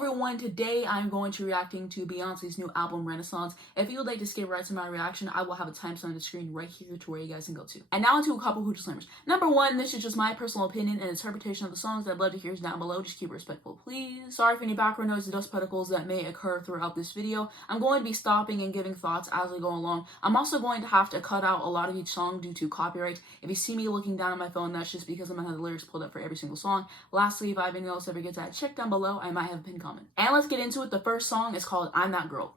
everyone, today I'm going to be reacting to Beyonce's new album Renaissance. If you would like to skip right to my reaction, I will have a timestamp on the screen right here to where you guys can go to. And now into a couple of disclaimers. Number one, this is just my personal opinion and interpretation of the songs that I'd love to hear down below. Just keep it respectful, please. Sorry for any background noise and dust particles that may occur throughout this video. I'm going to be stopping and giving thoughts as we go along. I'm also going to have to cut out a lot of each song due to copyright. If you see me looking down at my phone, that's just because I'm going to have the lyrics pulled up for every single song. Lastly, if I have anything else ever gets that, check down below. I might have a pinned comment. And let's get into it. The first song is called I'm That Girl.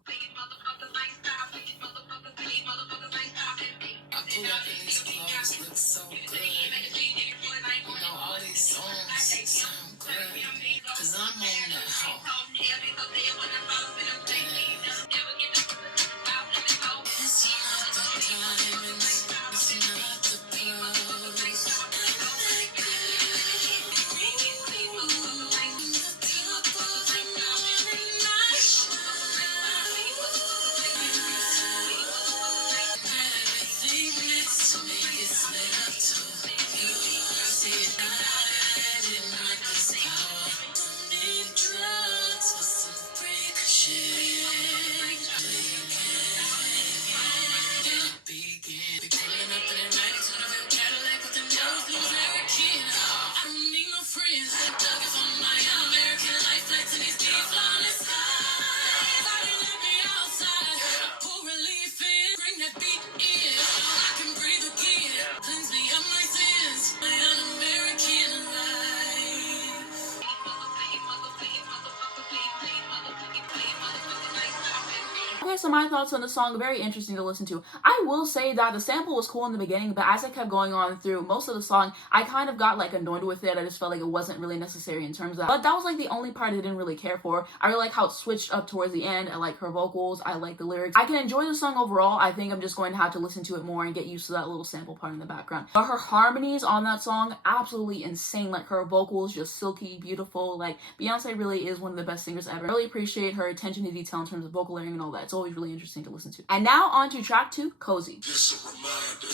Okay, so my thoughts on the song, very interesting to listen to. I will say that the sample was cool in the beginning, but as I kept going on through most of the song, I kind of got like annoyed with it. I just felt like it wasn't really necessary in terms of that. But that was like the only part I didn't really care for. I really like how it switched up towards the end. I like her vocals. I like the lyrics. I can enjoy the song overall. I think I'm just going to have to listen to it more and get used to that little sample part in the background. But her harmonies on that song, absolutely insane. Like her vocals, just silky, beautiful. Like Beyonce really is one of the best singers ever. I really appreciate her attention to detail in terms of vocal layering and all that. It's always really interesting to listen to. And now on to track 2, Cozy. Just a reminder.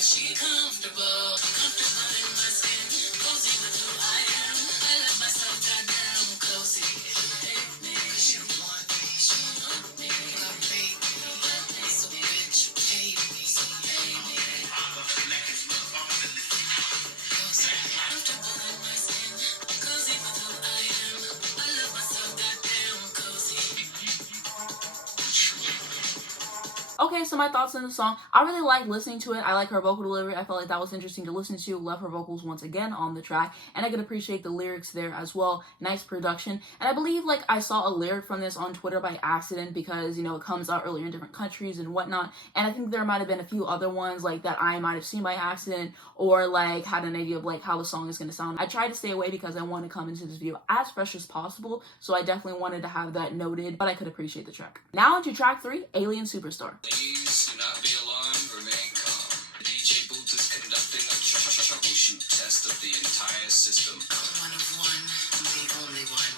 She comfortable in my skin, cozy with who I am. I love myself goddamn cozy. Hate me 'cause you want me, I made me, so bitch you pay me, comfortable in my skin, cozy with who I am. I love myself goddamn cozy. Okay, so my thoughts on the song. I really like listening to it. I like her vocal delivery. I felt like that was interesting to listen to. Love her vocals once again on the track. And I could appreciate the lyrics there as well. Nice production. And I believe like I saw a lyric from this on Twitter by accident because, you know, it comes out earlier in different countries and whatnot. And I think there might have been a few other ones like that I might have seen by accident or like had an idea of like how the song is going to sound. I tried to stay away because I want to come into this video as fresh as possible. So I definitely wanted to have that noted, but I could appreciate the track. Now into track 3, Alien Superstar. Please do not be alarmed, remain calm. The DJ booth is conducting a troubleshoot test of the entire system. I'm one of one, I'm the only one.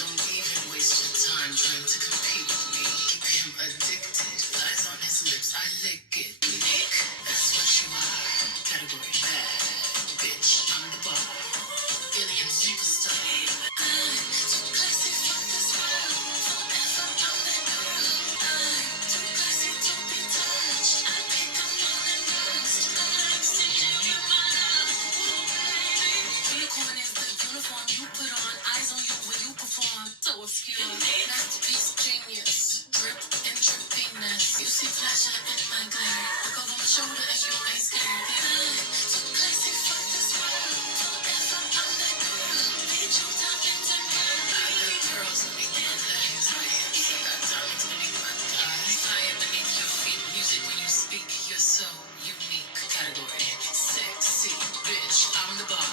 Don't even waste your time trying to compete with me. Keep him addicted, lies on his lips, I lick it. Nick, that's what you are. Category bad, bitch, I'm the bar. Alien superstar. I'm too classy for this world. Forever I'm that girl. I'm too classy to be touched. I pick up more than most. I'm like singing with my love. Unicorn is the uniform you put on. Eyes on you when you perform. So obscure. Masterpiece, genius. She flashing up in my glare. Look over my shoulder and you ain't scared. So classic, fuck this world. Forever I'm that girl. They jumped up into me. I got curls on me and legs. I got diamonds beneath my thighs. Fire beneath your feet. Music when you speak. You're so unique. Category sexy bitch. I'm the bar.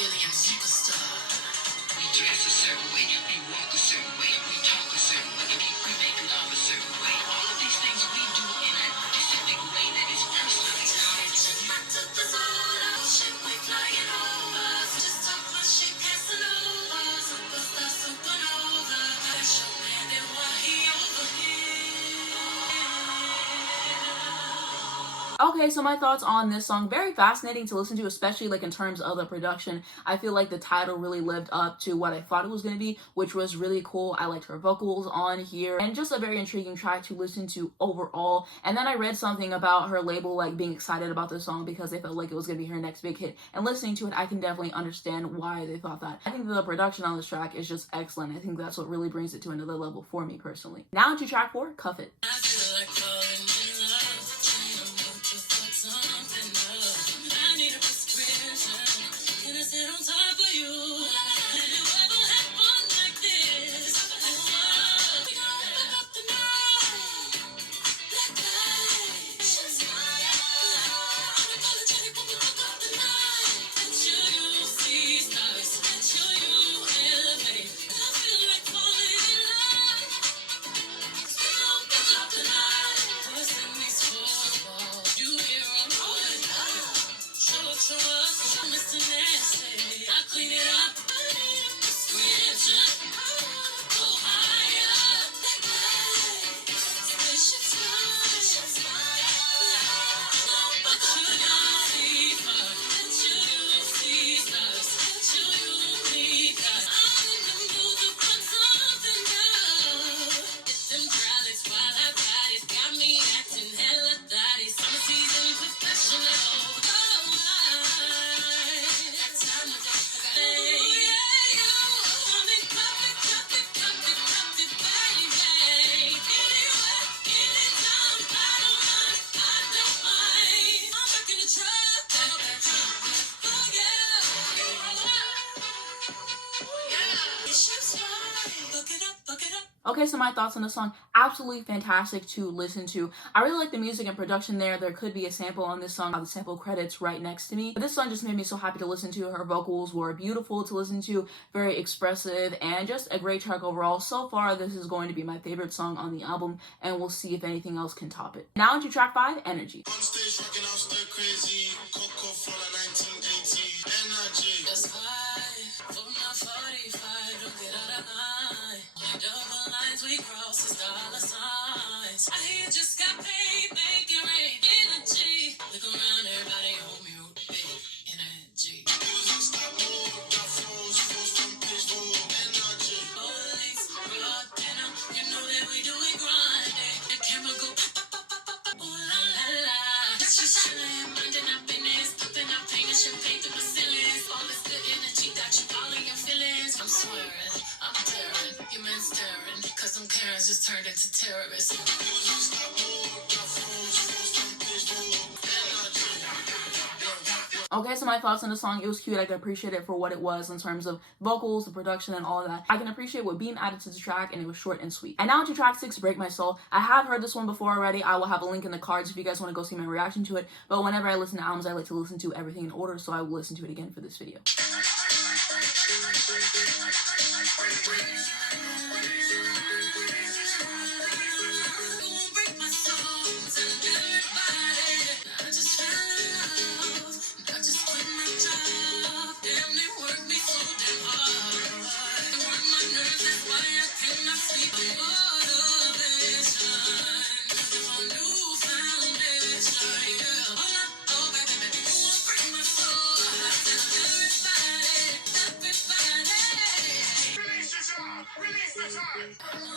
Alien superstar. We dress a certain way. We walk a certain way. We talk a certain way. We make love a certain way. All of these things we do in a specific way that is personalized. I took the soul ocean. We flying over. Just talk my shit, Casanova. Superstar, supernova. Gotta show man that why he over here. Okay, so my thoughts on this song, very fascinating to listen to, especially like in terms of the production. I feel like the title really lived up to what I thought it was going to be, which was really cool. I liked her vocals on here, and just a very intriguing track to listen to overall. And then I read something about her label like being excited about this song because they felt like it was going to be her next big hit, and listening to it I can definitely understand why they thought that. I think that the production on this track is just excellent. I think that's what really brings it to another level for me personally. Now to track 4, Cuff It. I feel like falling in love. Trying to move to fuck something up. I need a prescription. Can I sit on top of you? Have you ever had fun like this? We gonna fuck up the night. Black light. Just smile. Unapologetic when we fuck up the night. Until you see stars. Until you elevate. I feel like falling in love. We gon' fuck up the night. Pushing these four walls. You hear 'em rolling loud. Show up, show Mr. Nasty. I clean it up. I need a prescription. Go higher. Black light. Spaceship smile. But you don't see far. Until you see stars. Until you meet us. I'm in the mood to put something up. Hit them brolics while I ride it. Got me acting hella thotty. Summer season professional. Oh my. That time to go. Oh yeah, you. Come and cup it, baby. Anywhere, anytime. I don't mind. I'm back in the truck. Oh yeah. Ship's fine. Book it up. Okay, so my thoughts on the song, absolutely fantastic to listen to. I really like the music and production there. There could be a sample on this song, the sample credits right next to me. But this song just made me so happy to listen to. Her vocals were beautiful to listen to, very expressive, and just a great track overall. So far, this is going to be my favorite song on the album, and we'll see if anything else can top it. Now into track 5, Energy. On stage rocking out stir crazy. Coco Frola 1980. Energy. Just fight for my 45. Don't get out of line. Only double lines we cross is dollar signs. I hear you just got paid, make it rain. Energy. Look around, everybody on mute. Big energy. Music stop move. Got flows from pitch to energy. Police, broad dinner. You know that we do it grinding. The camera go pop, pop, pop, pop, pop, pop. Ooh la la la. That's just chilling, minding our business. Popping our pain and champagne through the ceilings. All this good energy got you all in your feelings. I'm swearing, I'm daring. Your man staring. Cause them Karens just turned into terrorists. Music stop move. Got flows from pitch to energy. Okay, so my thoughts on the song, it was cute. I can appreciate it for what it was in terms of vocals, the production, and all of that. I can appreciate what Beam added to the track, and it was short and sweet. And now to track 6, Break My Soul. I have heard this one before already. I will have a link in the cards if you guys want to go see my reaction to it. But whenever I listen to albums, I like to listen to everything in order, so I will listen to it again for this video. Break my soul, tell everybody. I just fell in love. I just quit my job. Damn, they work me so damn hard. They work my nerves, that's why I cannot sleep. Motivation. If a new foundation, yeah. Oh, baby, baby, you won't break my soul. Tell everybody. Release the time.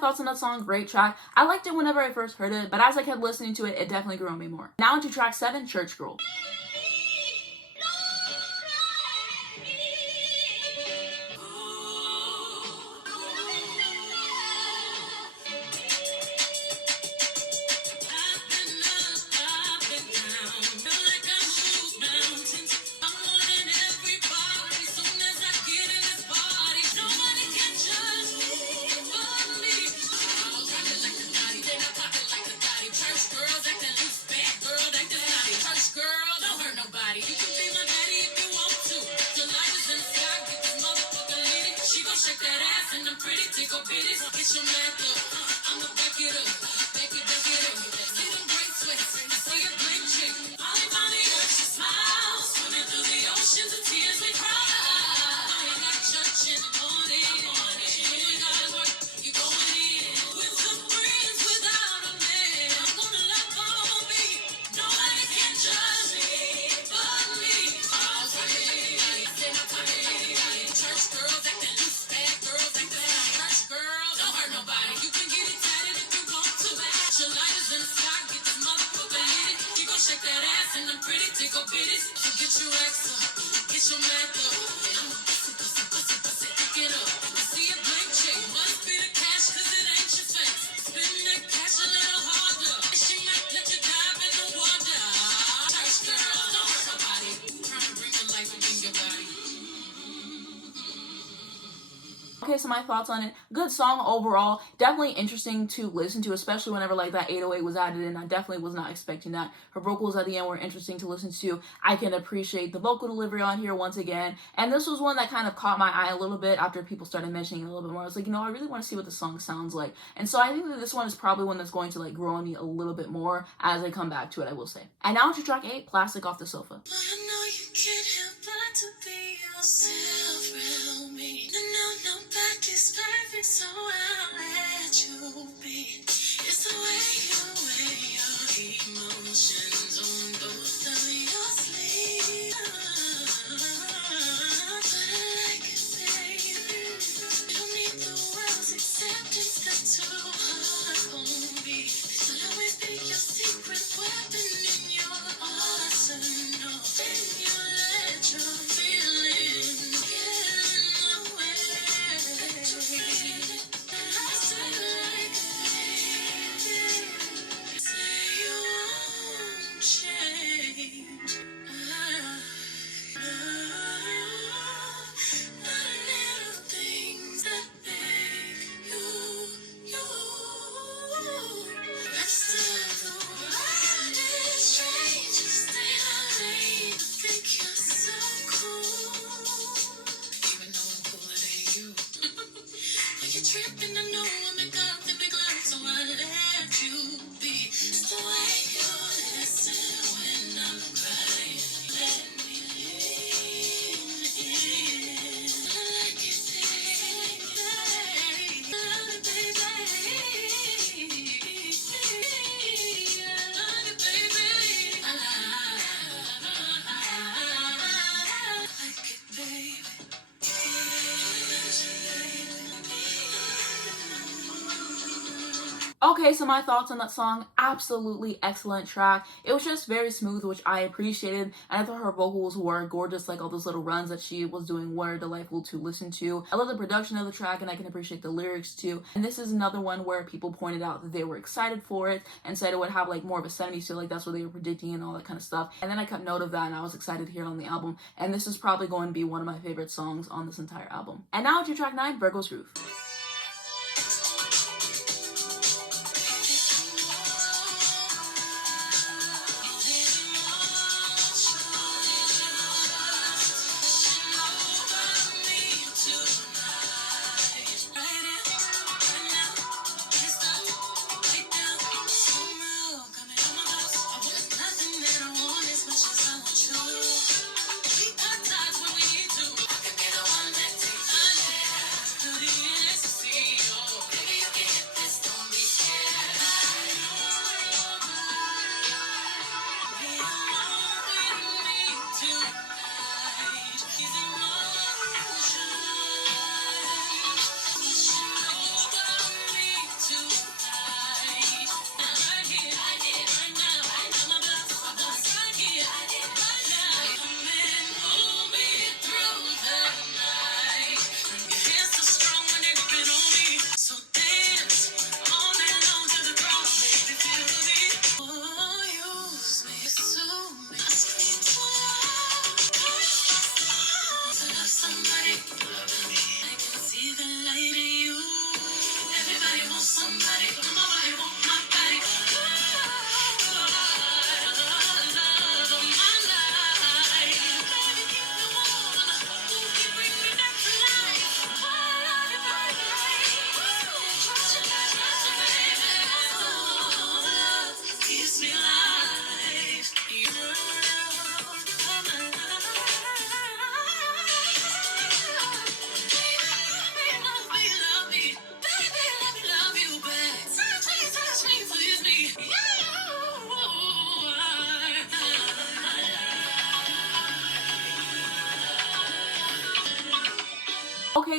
thoughts on that song, great track. I liked it whenever I first heard it, but as I kept listening to it, it definitely grew on me more. Now into track 7, Church Girl. Get your man up, I'ma back it up, back it up. See them great sweats, I see a blank chick. Molly, Molly, she smiles, swimming through the oceans of tears we cry. I ain't got church in the morning. When you gotta work, you going in. With some friends, without a man. I'm gonna love on me. Nobody can judge me but me. All right, say my time. Church girls acting loose, bad girls acting bad. Church girls don't hurt nobody. You can get it tatted if you want to. Your lighters in the sky, get this motherfucker lit. You gon' shake that ass and I'm pretty tickle bitties. So get your racks up, get your math up. I'ma bust it, pick it up. I see a blank check, must be the cash 'cause it ain't your face. Spin that cash a little harder. She might let you dive in the water. Church girl, don't hurt nobody. Trying to bring the life in your body. Okay, so my thoughts on it. Good song overall. Definitely interesting to listen to, especially whenever like that 808 was added in. I definitely was not expecting that. Her vocals at the end were interesting to listen to. I can appreciate the vocal delivery on here once again. And this was one that kind of caught my eye a little bit after people started mentioning it a little bit more. I was like, I really want to see what the song sounds like. And so I think that this one is probably one that's going to like grow on me a little bit more as I come back to it, I will say. And now to track 8, Plastic Off the Sofa. I know you can't help but to be yourself around me. No, nobody's perfect, so I'll let you be. It's the way you wear your emotions on both of your sleeves. But I like it, baby. You don't need the world's acceptance to hard on me. This will always be your secret weapon in your arsenal. Then you let your feelings get in the way. I say like it, baby. Say you won't change. The little things that make you, you. Rest of the world is strange. You stay late. I think you're so cool. Even though I'm cooler than you. When you're tripping, I know I make up the big lie, so I let you be. It's the way you listen when I'm crying. Let me lean in. I like it, baby. Love it, baby. Love it, baby. I like it, baby. Okay, so my thoughts on that song, absolutely excellent track. It was just very smooth, which I appreciated, and I thought her vocals were gorgeous, like all those little runs that she was doing were delightful to listen to. I love the production of the track, and I can appreciate the lyrics too. And this is another one where people pointed out that they were excited for it and said it would have like more of a 70s feel, like that's what they were predicting and all that kind of stuff. And then I kept note of that, and I was excited to hear it on the album, and this is probably going to be one of my favorite songs on this entire album. And now to track 9, Virgo's Groove. We got times when we need to. I can be the one that takes you there.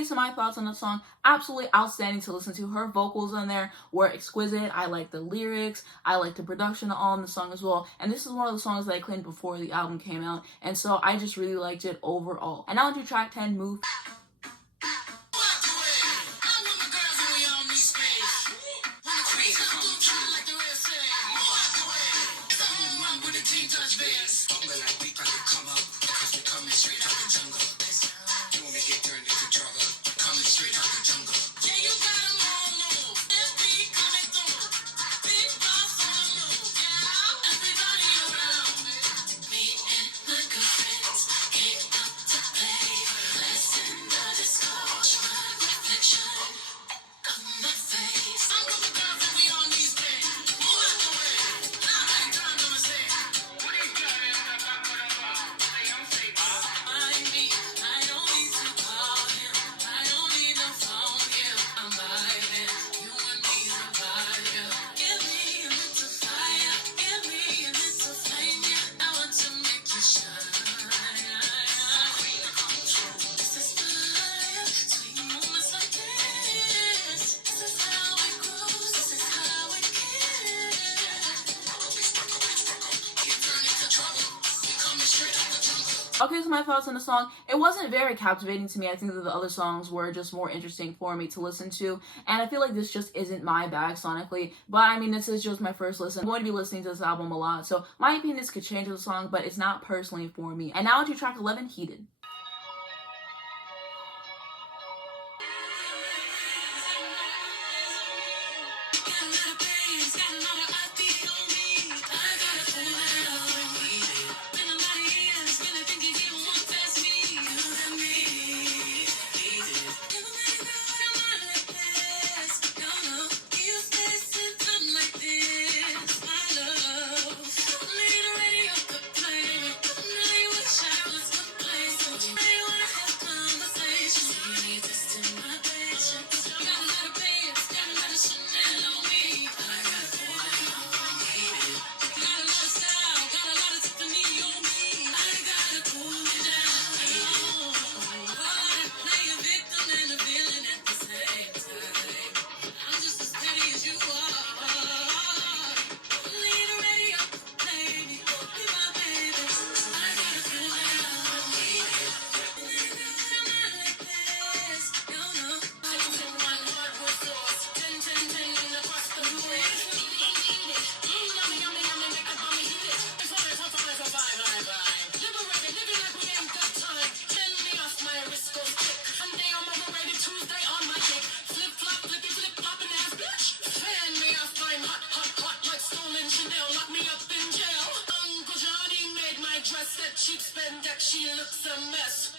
Okay, so my thoughts on the song, absolutely outstanding to listen to. Her vocals on there were exquisite. I like the lyrics. I like the production on the song as well. And this is one of the songs that I claimed before the album came out. And so I just really liked it overall. And now to track 10, Move. Okay, so my thoughts on the song, it wasn't very captivating to me. I think that the other songs were just more interesting for me to listen to, and I feel like this just isn't my bag sonically, but I mean, this is just my first listen. I'm going to be listening to this album a lot, so my opinions could change with the song, but it's not personally for me. And now to track 11, Heated.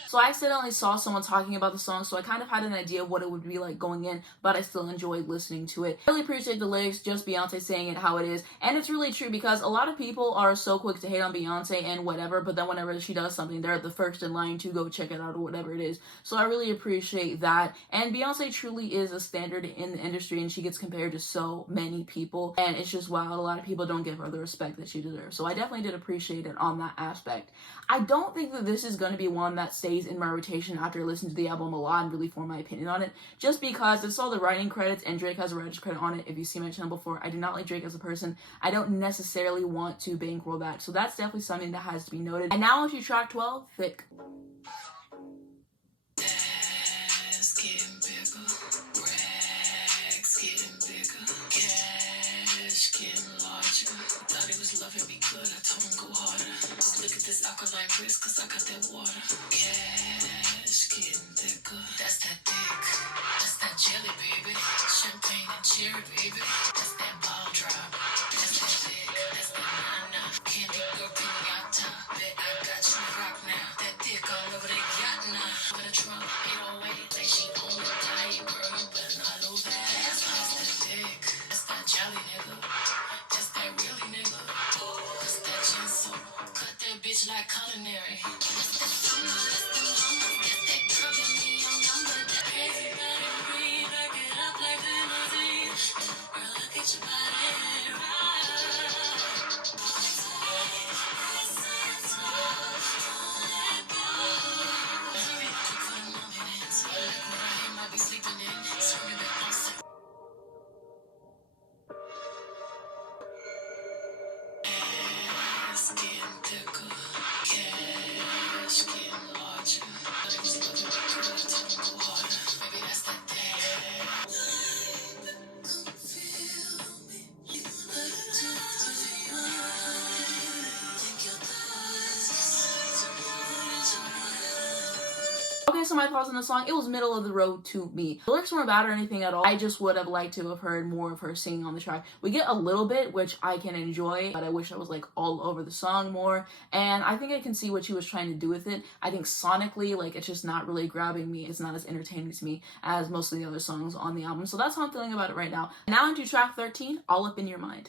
So I accidentally saw someone talking about the song, so I kind of had an idea of what it would be like going in, but I still enjoyed listening to it. I really appreciate the lyrics, just Beyonce saying it how it is, and it's really true because a lot of people are so quick to hate on Beyonce and whatever, but then whenever she does something, they're the first in line to go check it out or whatever it is. So I really appreciate that, and Beyonce truly is a standard in the industry, and she gets compared to so many people, and it's just wild. A lot of people don't give her the respect that she deserves, so I definitely did appreciate it on that aspect. I don't think that this is going to be one that stays in my rotation after listening to the album a lot and really form my opinion on it, just because it's all the writing credits and Drake has a writer's credit on it. If you see my channel before, I do not like Drake as a person. I don't necessarily want to bankroll that, so that's definitely something that has to be noted. And now onto track 12, Thique. Alkaline wrist, cause I got that water. Cash getting thicker. That's that thick. That's that jelly, baby. Champagne and cherry, baby. That's that ball drop. That's that thick. That's that nana. Candy girl pinata. Bet I got you rock now. That thick all over the yacht now. With a trunk, 808. Like she on the diet, girl. You better not lose that. That's that thick. That's that jolly nigga. That's that really nigga. That's that ginseng. Cut that bitch like culinary. That's that summer, that's the hummus. That's that girl, give me your number. That crazy body, breathe, back it up like limousine. Girl, look at your body, right. thicker. Cash getting larger. Niggas looking at girl and tell them go harder. Maybe that's that thing. Come feel me. You like to think your Okay, so my thoughts on the song, it was middle of the road to me. The lyrics weren't bad or anything at all. I just would have liked to have heard more of her singing on the track. We get a little bit, which I can enjoy, but I wish I was like all over the song more. And I think I can see what she was trying to do with it. I think sonically, like, it's just not really grabbing me. It's not as entertaining to me as most of the other songs on the album. So that's how I'm feeling about it right now. Now into track 13, All Up in Your Mind.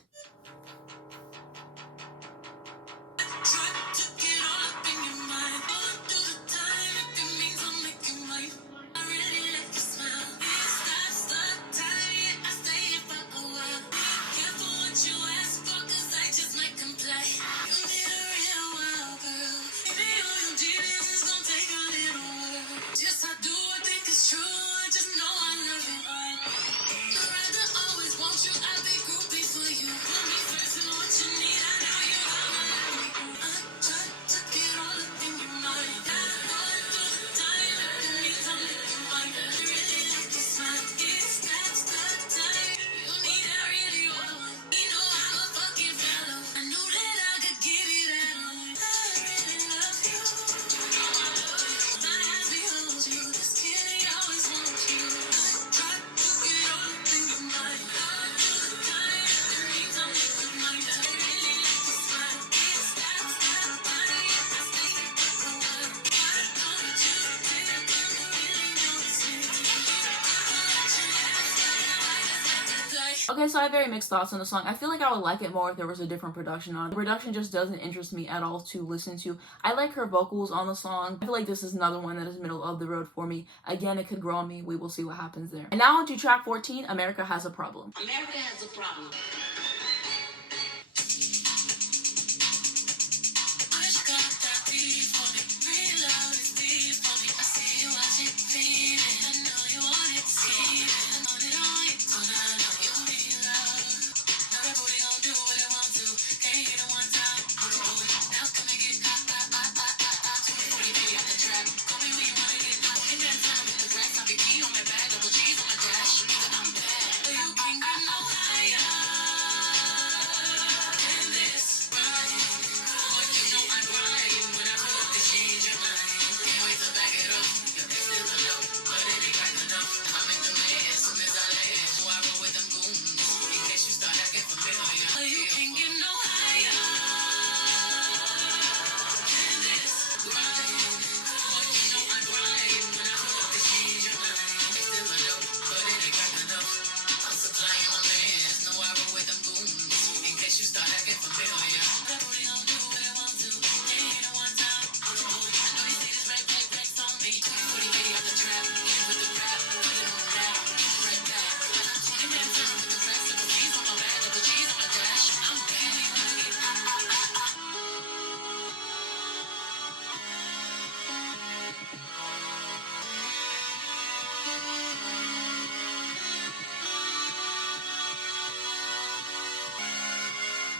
Okay, so I have very mixed thoughts on the song. I feel like I would like it more if there was a different production on it. The production just doesn't interest me at all to listen to. I like her vocals on the song. I feel like this is another one that is middle of the road for me. Again, it could grow on me. We will see what happens there. And now on to track 14, America Has a Problem. America has a problem.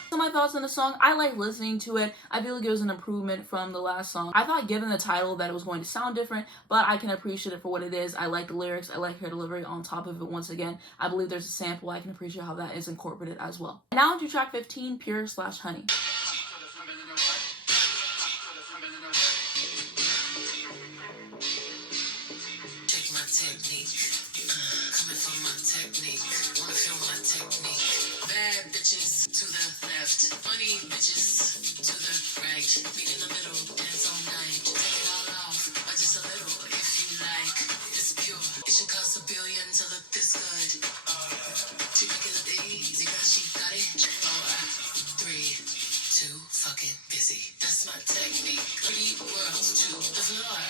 So my thoughts on the song, I like listening to it. I feel like it was an improvement from the last song. I thought given the title that it was going to sound different, but I can appreciate it for what it is. I like the lyrics. I like her delivery on top of it once again. I believe there's a sample. I can appreciate how that is incorporated as well. And now into track 15, Pure/Honey. Check my technique. Coming from my technique. Wanna feel my technique. Bad bitches to the left. Funny bitches to the right. Meet in the middle. Dance all night. Take it all off. Or just a little if you like. It's pure. It should cost $1 billion to look this good. She make it look easy cause she got it. 4, 3, 2, fucking busy. That's my technique. Pretty girls to the floor.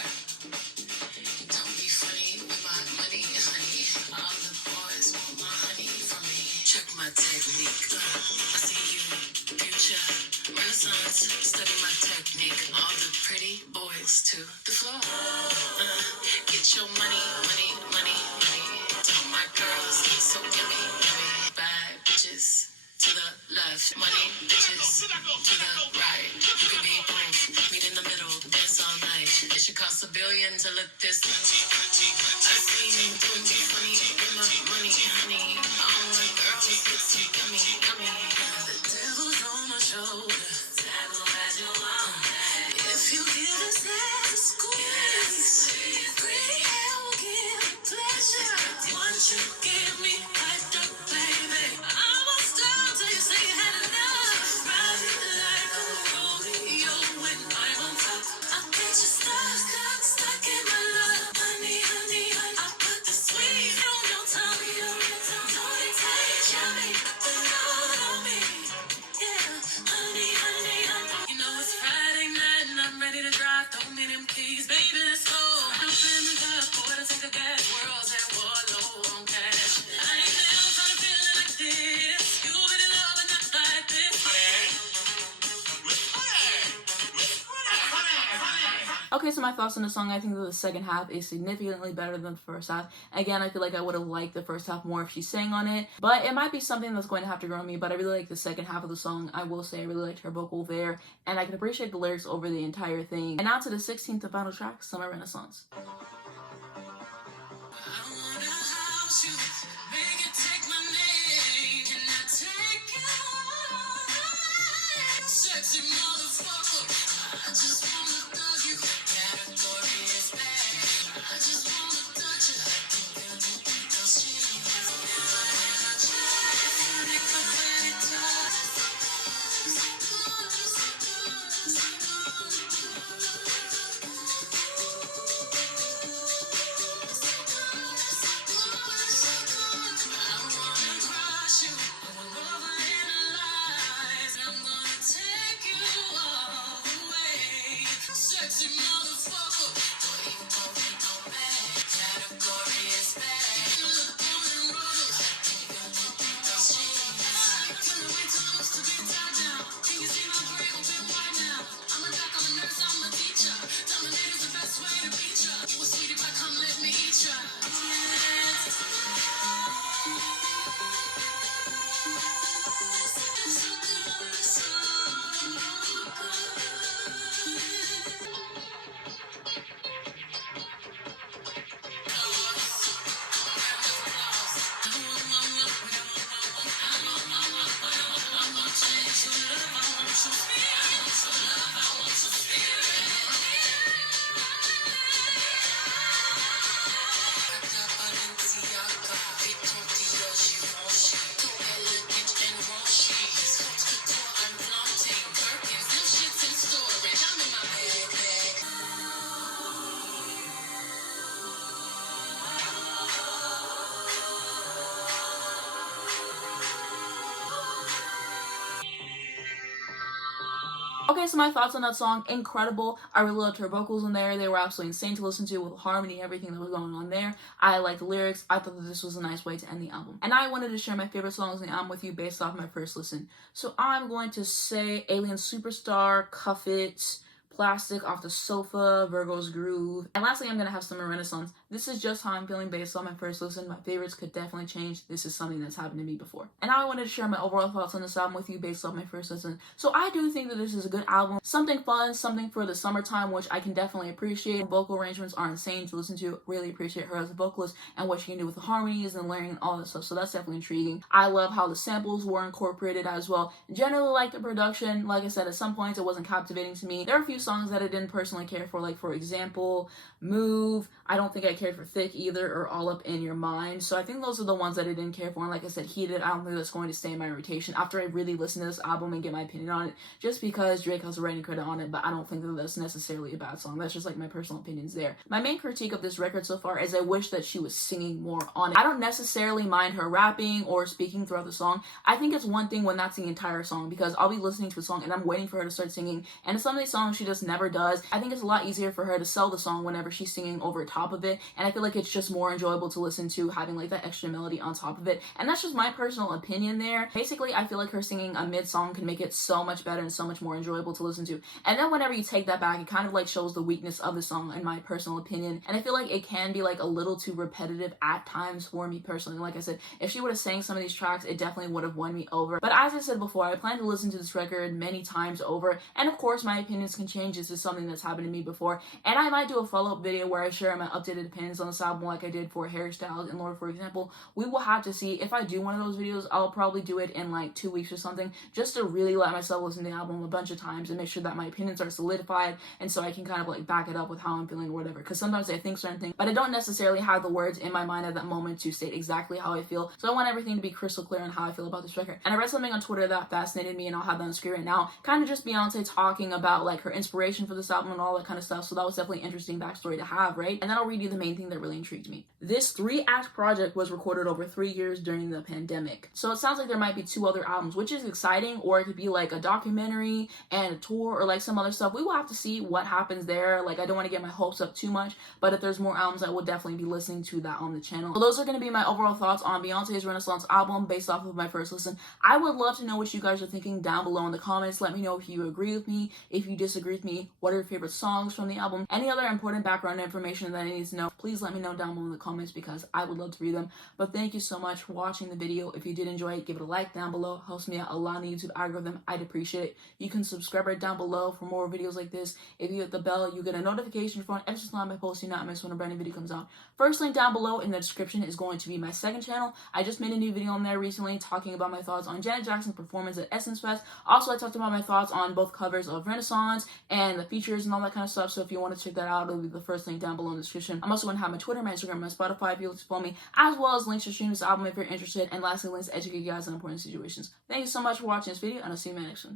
Don't be funny with my money, honey. All the boys want my honey from me. Check my technique. I see you, future, Renaissance. Study my technique. All the pretty boys to the floor. Get your money, money, money, money. Tell my girls, so yummy, yummy. Bad bitches to the left. Money, bitches, to the right. You could be both. Meet in the middle, dance all night. It should cost $1 billion to look this. I see you doing me funny. Give my money, honey. All my girls look so yummy, yummy. The devil's on my shoulder. Devil had you on. If you give us that squeeze, pretty hair will give pleasure. Once you give me hyped up, baby, I won't stop till you say you had enough. Ride it like a rodeo when I'm on top. I'll get you stuck in my love. Honey, honey, honey. I put the sweet on your tongue. Don't it taste yummy? Put it all on me. Yeah, honey, honey, honey. You know it's Friday night and I'm ready to drive. Throw me them keys, baby, let's go. I'm in the club, boy, to take a gas. World's at war, low on cash. I ain't never felt a feeling like this. You been in love, but not like this. Okay, so my thoughts on the song, I think that the second half is significantly better than the first half. Again, I feel like I would have liked the first half more if she sang on it, but it might be something that's going to have to grow on me, but I really like the second half of the song. I will say I really liked her vocal there, and I can appreciate the lyrics over the entire thing. And now to the 16th and final track, Summer Renaissance. I wanna house you, make it take my name. Can I take you home? Sexy motherfucker, I just wanna thug you. Category is bad. I just wanna touch you. Those jeans. Make my body touch. I wanna crush you. I wanna overanalyze. I'm gonna take you all the way. Sexy motherfucker. Boy, you going on bad. Category is bad. You look good and rough. Those jeans. Can't wait till those to be tied down. Can you see my gray open wide now? I'm a doc, I'm a nurse, I'm a teacher. Dominating's the best way to beat ya. You a sweetie pie, come let me eat ya. Okay, so my thoughts on that song, incredible. I really loved her vocals in there. They were absolutely insane to listen to with harmony, everything that was going on there. I liked the lyrics. I thought that this was a nice way to end the album. And I wanted to share my favorite songs in the album with you based off my first listen. So I'm going to say Alien Superstar, Cuff It, Plastic, Off the Sofa, Virgo's Groove. And lastly, I'm going to have Summer Renaissance. This is just how I'm feeling based on my first listen. My favorites could definitely change. This is something that's happened to me before. And now I wanted to share my overall thoughts on this album with you based off my first listen. So I do think that this is a good album. Something fun, something for the summertime, which I can definitely appreciate. Vocal arrangements are insane to listen to. Really appreciate her as a vocalist and what she can do with the harmonies and layering and all that stuff. So that's definitely intriguing. I love how the samples were incorporated as well. Generally like the production. Like I said, at some points it wasn't captivating to me. There are a few songs that I didn't personally care for, like for example, Move. I don't think I cared for Thique either, or All Up in Your Mind. So I think those are the ones that I didn't care for. And like I said, Heated, I don't think that's going to stay in my rotation after I really listen to this album and get my opinion on it, just because Drake has a writing credit on it, but I don't think that that's necessarily a bad song. That's just like my personal opinions there. My main critique of this record so far is I wish that she was singing more on it. I don't necessarily mind her rapping or speaking throughout the song. I think it's one thing when that's the entire song, because I'll be listening to a song and I'm waiting for her to start singing, and some of these songs she just never does. I think it's a lot easier for her to sell the song whenever she's singing over top of it, and I feel like it's just more enjoyable to listen to having like that extra melody on top of it. And that's just my personal opinion there. Basically, I feel like her singing a mid-song can make it so much better and so much more enjoyable to listen to. And then whenever you take that back, it kind of like shows the weakness of the song in my personal opinion. And I feel like it can be like a little too repetitive at times for me personally. Like I said, if she would have sang some of these tracks, it definitely would have won me over. But as I said before, I plan to listen to this record many times over. And of course, my opinions can change. This is something that's happened to me before. And I might do a follow-up video where I share my updated opinions on this album like I did for Harry Styles and Lorde, for example. We will have to see. If I do one of those videos, I'll probably do it in like 2 weeks or something, just to really let myself listen to the album a bunch of times and make sure that my opinions are solidified, and so I can kind of like back it up with how I'm feeling or whatever. Because sometimes I think certain things, but I don't necessarily have the words in my mind at that moment to state exactly how I feel. So I want everything to be crystal clear on how I feel about this record. And I read something on Twitter that fascinated me, and I'll have that on the screen right now. Kind of just Beyonce talking about like her inspiration for this album and all that kind of stuff. So that was definitely an interesting backstory to have, right? And then I'll read you the main thing that really intrigued me. This 3-act project was recorded over 3 years during the pandemic. So it sounds like there might be 2 other albums, which is exciting, or it could be like a documentary and a tour or like some other stuff. We will have to see what happens there. Like, I don't want to get my hopes up too much, but if there's more albums, I will definitely be listening to that on the channel. So those are going to be my overall thoughts on Beyonce's Renaissance album based off of my first listen. I would love to know what you guys are thinking down below in the comments. Let me know if you agree with me, if you disagree with me, what are your favorite songs from the album, any other important background information that I need to know. Please let me know down below in the comments because I would love to read them. But thank you so much for watching the video. If you did enjoy it, give it a like down below. Helps me out a lot on the YouTube algorithm. I'd appreciate it. You can subscribe right down below for more videos like this. If you hit the bell, you get a notification for every single time I post. You not miss when a brand new video comes out. First link down below in the description is going to be my second channel. I just made a new video on there recently talking about my thoughts on Janet Jackson's performance at Essence Fest. Also, I talked about my thoughts on both covers of Renaissance and the features and all that kind of stuff. So if you want to check that out, it'll be the first link down below in the description. I'm also going to have my Twitter, my Instagram, my Spotify if you want to follow me, as well as links to stream this album if you're interested, and lastly, links to educate you guys on important situations. Thank you so much for watching this video, and I'll see you in my next one.